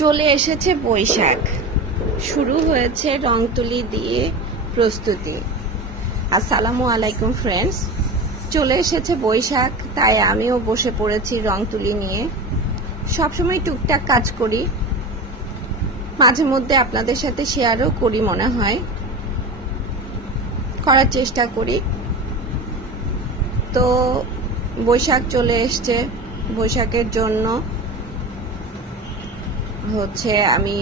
চলে এসেছে বৈশাখ, শুরু হয়েছে রংতুলি দিয়ে প্রস্তুতি। আসসালামু আলাইকুম ফ্রেন্ডস, চলে এসেছে বৈশাখ, তাই আমিও বসে পড়েছি রংতুলি নিয়ে। সবসময় টুকটাক কাজ করি, মাঝে মধ্যে আপনাদের সাথে শেয়ারও করি, মনে হয় করার চেষ্টা করি। তো বৈশাখ চলে এসছে, বৈশাখের জন্য আমি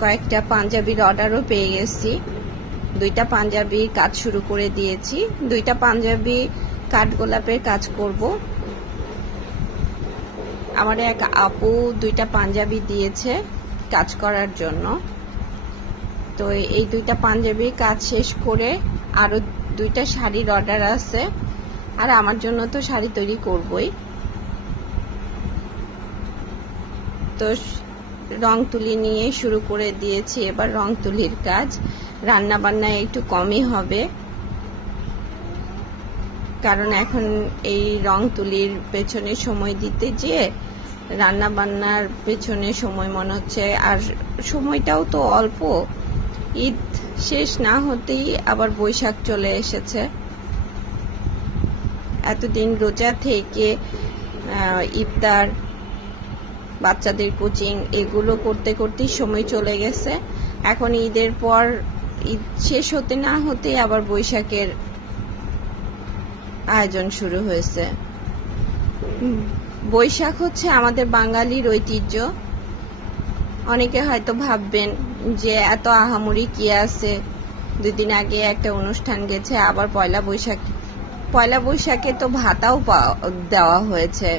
কয়েকটা পাঞ্জাবির অর্ডারও পেয়ে গেছি। 2টা পাঞ্জাবি কাজ শুরু করে দিয়েছি। 2টা পাঞ্জাবি কাঠগোলাপের কাজ করব। আমার এক আপু 2টা পাঞ্জাবি দিয়েছে কাজ করার জন্য। তো এই 2টা পাঞ্জাবি কাজ শেষ করে আরো 2টা শাড়ির অর্ডার আছে, আর আমার জন্য তো শাড়ি তৈরি করবই। তো রং তুলি নিয়ে শুরু করে দিয়েছি এবার রং তুলির কাজ। রান্না বান্না একটু কমই হবে, কারণ এখন এই রং তুলির পেছনে সময় দিতে যেয়ে রান্না বান্নার পেছনে সময় মনে হচ্ছে, আর সময়টাও তো অল্প। ঈদ শেষ না হতেই আবার বৈশাখ চলে এসেছে। এতদিন রোজা থেকে ইফতার, বাচ্চাদের কোচিং, এগুলো করতে করতেই সময় চলে গেছে। এখন ঈদের পর ঈদ শেষ হতে না হতে আবার বৈশাখের আয়োজন শুরু হয়েছে। বৈশাখ হচ্ছে আমাদের বাঙালির ঐতিহ্য। অনেকে হয়তো ভাববেন যে এত আহামরি কি আছে, 2 দিন আগে একটা অনুষ্ঠান গেছে, আবার পয়লা বৈশাখে তো ভাতাও দেওয়া হয়েছে।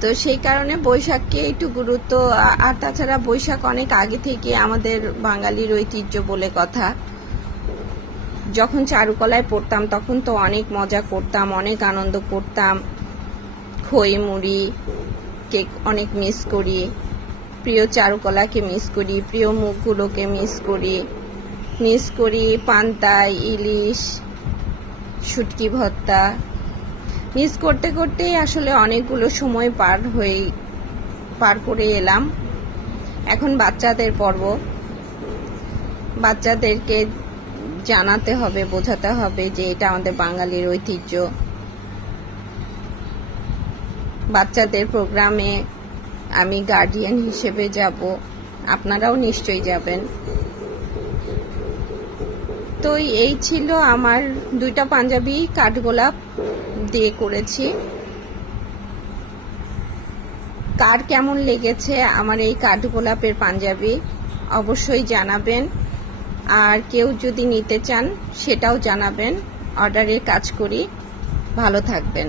তো সেই কারণে বৈশাখকে একটু গুরুত্ব, আর তাছাড়া বৈশাখ অনেক আগে থেকে আমাদের বাঙালির ঐতিহ্য বলে কথা। যখন চারুকলায় পড়তাম তখন তো অনেক মজা করতাম, অনেক আনন্দ করতাম। খই মুড়ি কেক অনেক মিস করি, প্রিয় চারুকলাকে মিস করি, প্রিয় মুখগুলোকে মিস করি পান্তা, ইলিশ, শুটকি ভর্তা মিস করতে করতেই আসলে অনেকগুলো সময় পার করে এলাম। এখন বাচ্চাদের পর্ব, বাচ্চাদেরকে জানাতে হবে, বোঝাতে হবে যে এটা আমাদের বাঙালির ঐতিহ্য। বাচ্চাদের প্রোগ্রামে আমি গার্ডিয়ান হিসেবে যাব, আপনারাও নিশ্চয়ই যাবেন। তো এই ছিল আমার 2টা পাঞ্জাবি কাঠগোলাপ দিয়ে করেছি। কার কেমন লেগেছে আমার এই কাঠগোলাপের পাঞ্জাবি অবশ্যই জানাবেন, আর কেউ যদি নিতে চান সেটাও জানাবেন। অর্ডারের কাজ করি। ভালো থাকবেন।